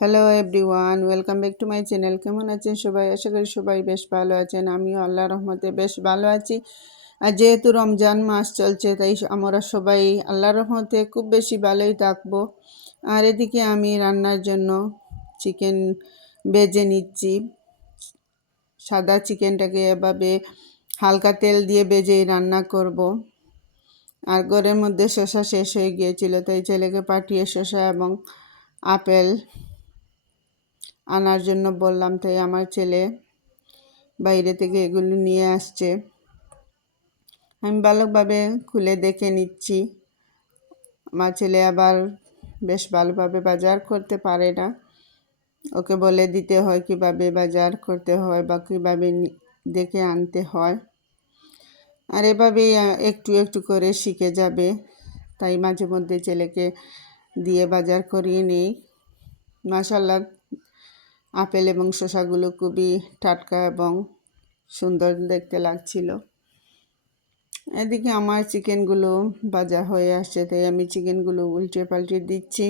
Hello everyone welcome back to my channel কেমন আছেন সবাই? আশা করি সবাই বেশ ভালো আছেন। আমিও আল্লাহ রহমতে বেশ ভালো আছি। আর যেহেতু রমজান মাস চলছে, তাই আমরা সবাই আল্লাহ রহমতে খুব বেশি ভালোই থাকব। আর এদিকে আমি রান্নার জন্য চিকেন বেজে নিচ্ছি। সাদা চিকেনটাকে এভাবে হালকা তেল দিয়ে বেজেই রান্না করব। আর ঘরের মধ্যে শসা শেষ হয়ে গিয়েছিল, তাই ছেলেকে পাঠিয়ে শসা এবং আপেল আনার জন্য বললাম, তাই আমার ছেলে বাইরে থেকে এগুলো নিয়ে আসছে। আমি ভালোভাবে খুলে দেখে নিচ্ছি। আমার ছেলে আবার বেশ ভালোভাবে বাজার করতে পারে না। ওকে বলে দিতে হয় কীভাবে বাজার করতে হয় বা কীভাবে দেখে আনতে হয়। আর এভাবেই একটু একটু করে শিখে যাবে। তাই মাঝে মধ্যে ছেলেকে দিয়ে বাজার করিয়ে নিই। মাসাল্লাহ আপেল এবং শসাগুলো খুবই টাটকা এবং সুন্দর দেখতে লাগছিল। এদিকে আমার চিকেনগুলো বাজা হয়ে আসছে, তাই আমি চিকেনগুলো উল্টে পাল্টে দিচ্ছি।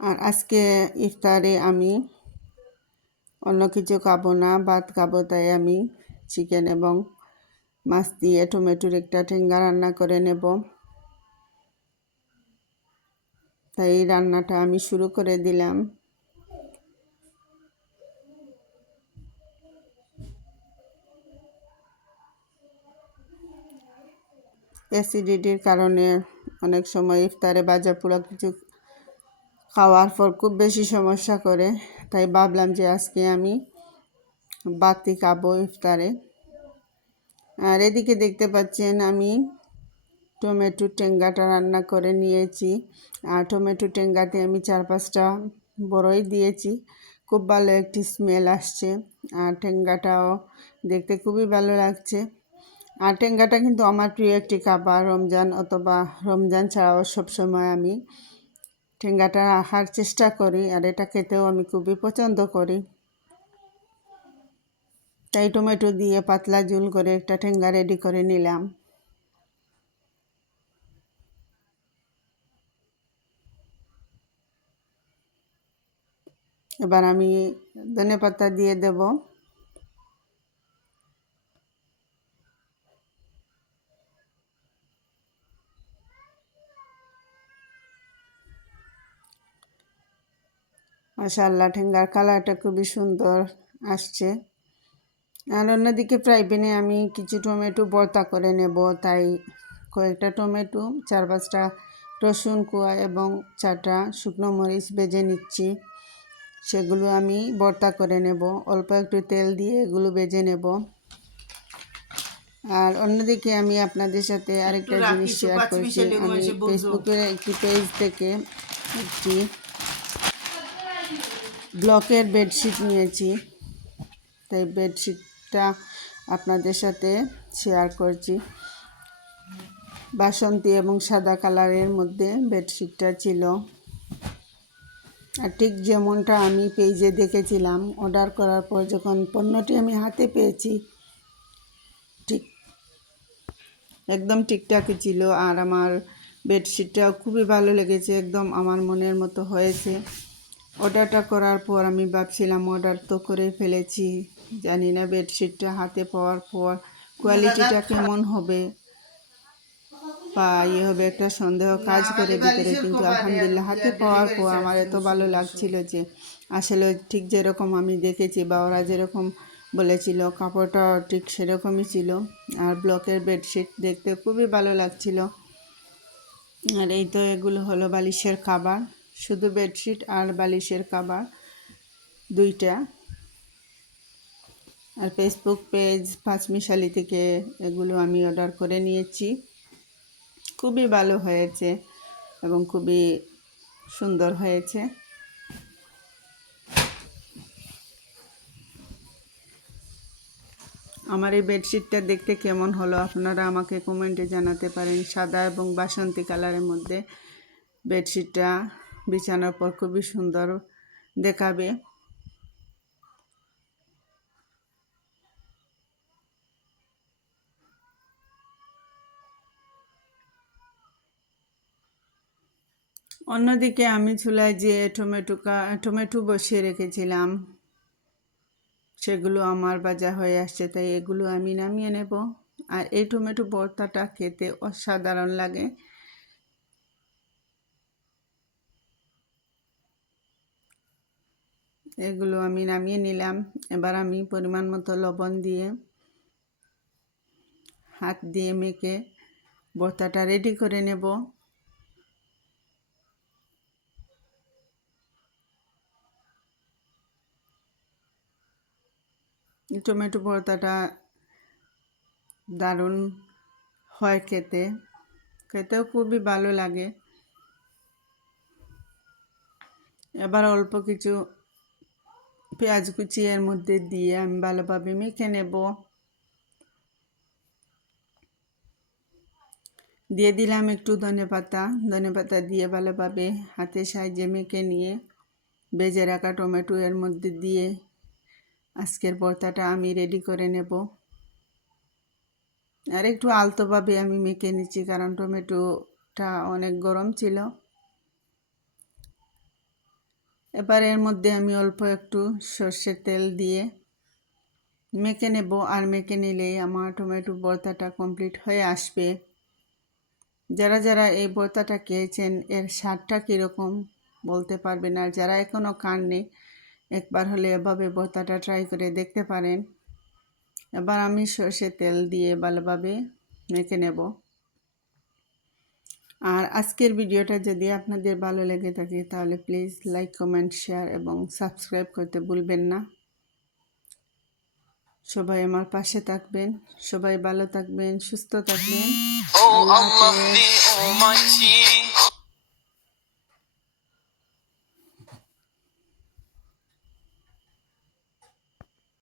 আর আজকে ইফতারে আমি অন্য কিছু খাব না, ভাত খাব, তাই আমি চিকেন এবং মাছ দিয়ে টমেটোর একটা ঠেঙ্গা রান্না করে নেব। তাই রান্নাটা আমি শুরু করে দিলাম। অ্যাসিডিটির কারণে অনেক সময় ইফতারে বাজা পোড়া কিছু খাওয়ার পর খুব বেশি সমস্যা করে, তাই ভাবলাম যে আজকে আমি বাতি খাব ইফতারে। আর এদিকে দেখতে পাচ্ছেন আমি টমেটো টেঙ্গাটা রান্না করে নিয়েছি। আর টমেটো টেঙ্গাতে আমি চার পাঁচটা বড়ই দিয়েছি। খুব ভালো একটি স্মেল আসছে। আর টেঙ্গাটাও দেখতে খুবই ভালো লাগছে। আর টেঙ্গাটা কিন্তু আমার প্রিয় একটি খাবার, রমজান অথবা রমজান ছাড়াও সবসময় আমি ঠেঙ্গাটা রাখার চেষ্টা করি আর এটা খেতেও আমি খুবই পছন্দ করি। তাই টমেটো দিয়ে পাতলা ঝুল করে একটা ঠেঙ্গা রেডি করে নিলাম। এবার আমি ধনে পাতা দিয়ে দেব। মাশাল্লাহ ঠেঙ্গার কালারটা খুবই সুন্দর আসছে। আর অন্যদিকে ফ্রাই প্যানে আমি কিছু টমেটো ভর্তা করে নেব, তাই কয়েকটা টমেটো, চার পাঁচটা রসুন কুয়া এবং চারটা শুকনো মরিচ বেজে নিচ্ছি। সেগুলো আমি ভর্তা করে নেব। অল্প একটু তেল দিয়ে এগুলো বেজে নেব। আর অন্যদিকে আমি আপনাদের সাথে আরেকটা জিনিস শেয়ার করছি। আমি ফেসবুকের একটি পেজ থেকে একটি ব্লকের বেডশিট নিয়েছি। তাই বেডশিটটা আপনাদের সাথে শেয়ার করছি। বাসন্তী এবং সাদা কালারের মধ্যে বেডশিটটা ছিল। আর ঠিক যেমনটা আমি পেজে দেখেছিলাম অর্ডার করার পর যখন পণ্যটি আমি হাতে পেয়েছি, ঠিক একদম ঠিকঠাকই ছিল আর আমার বেডশিটটাও খুবই ভালো লেগেছে, একদম আমার মনের মতো হয়েছে। অর্ডারটা করার পর আমি ভাবছিলাম অর্ডার তো করে ফেলেছি, জানি না বেডশিটটা হাতে পাওয়ার পর কোয়ালিটিটা কেমন হবে। বা ইয়ে হবে একটা সন্দেহ কাজ করে ভিতরে কিন্তু আলহামদুলিল্লাহ হাতে পাওয়ার পর আমার এত ভালো লাগছিল যে আসলে ঠিক যেরকম আমি দেখেছি বা ওরা যেরকম বলেছিল কাপড়টা ঠিক সেরকমই ছিল আর ব্লকের বেডশিট দেখতে খুবই ভালো লাগছিল। আর এই তো এগুলো হলো বালিশের খাবার শুধু বেডশিট আর বালিশের খাবার দুইটা। আর ফেসবুক পেজ পাঁচমিশালি থেকে এগুলো আমি অর্ডার করে নিয়েছি। খুবই ভালো হয়েছে এবং খুবই সুন্দর হয়েছে। আমার এই বেডশিটটা দেখতে কেমন হলো? আপনারা আমাকে কমেন্টে জানাতে পারেন। সাদা এবং বাসন্তী কালারের মধ্যে বেডশিটটা বিছানার পর খুবই সুন্দর দেখাবে। অন্যদিকে আমি চুলায় যে টমেটো কা- টমেটো বসিয়ে রেখেছিলাম, সেগুলো আমার ভাজা হয়ে আসছে, তাই এগুলো আমি নামিয়ে নেব। আর এই টমেটো ভর্তাটা খেতে অসাধারণ লাগে। এগুলো আমি নামিয়ে নিলাম। এবার আমি পরিমাণ মতো লবণ দিয়ে হাত দিয়ে মেখে ভর্তাটা রেডি করে নেব। টমেটো ভর্তাটা দারুণ হয় খেতে। খেতেও খুবই ভালো লাগে। এবার অল্প কিছু পেঁয়াজ কুচি এর মধ্যে দিয়ে আমি ভালোভাবে মেখে নেব। দিয়ে দিলাম একটু ধনে পাতা। ধনে পাতা দিয়ে ভালোভাবে হাতে সাহায্যে মেখে নিয়ে বেজে রাখা টমেটো এর মধ্যে দিয়ে আজকের ভর্তাটা আমি রেডি করে নেব। আর একটু আলতোভাবে আমি মেখে নিচ্ছি, কারণ টমেটোটা অনেক গরম ছিল। এবার এর মধ্যে আমি অল্প একটু সর্ষের তেল দিয়ে মেখে নেব। আর মেখে নিলেই আমার টমেটো ভর্তাটা কমপ্লিট হয়ে আসবে। যারা যারা এই ভর্তাটা খেয়েছেন, এর স্বাদটা কীরকম বলতে পারবেন? আর যারা এখনও খাননি একবার হলে এভাবে ভর্তাটা ট্রাই করে দেখতে পারেন। এবার আমি সর্ষের তেল দিয়ে ভালোভাবে মেখে নেব। আর আজকের ভিডিওটা যদি আপনাদের ভালো লেগে থাকে তাহলে প্লিজ লাইক কমেন্ট শেয়ার এবং সাবস্ক্রাইব করতে ভুলবেন না। সবাই আমার পাশে থাকবেন সবাই ভালো থাকবেন সুস্থ থাকবেন।